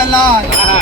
Thank you.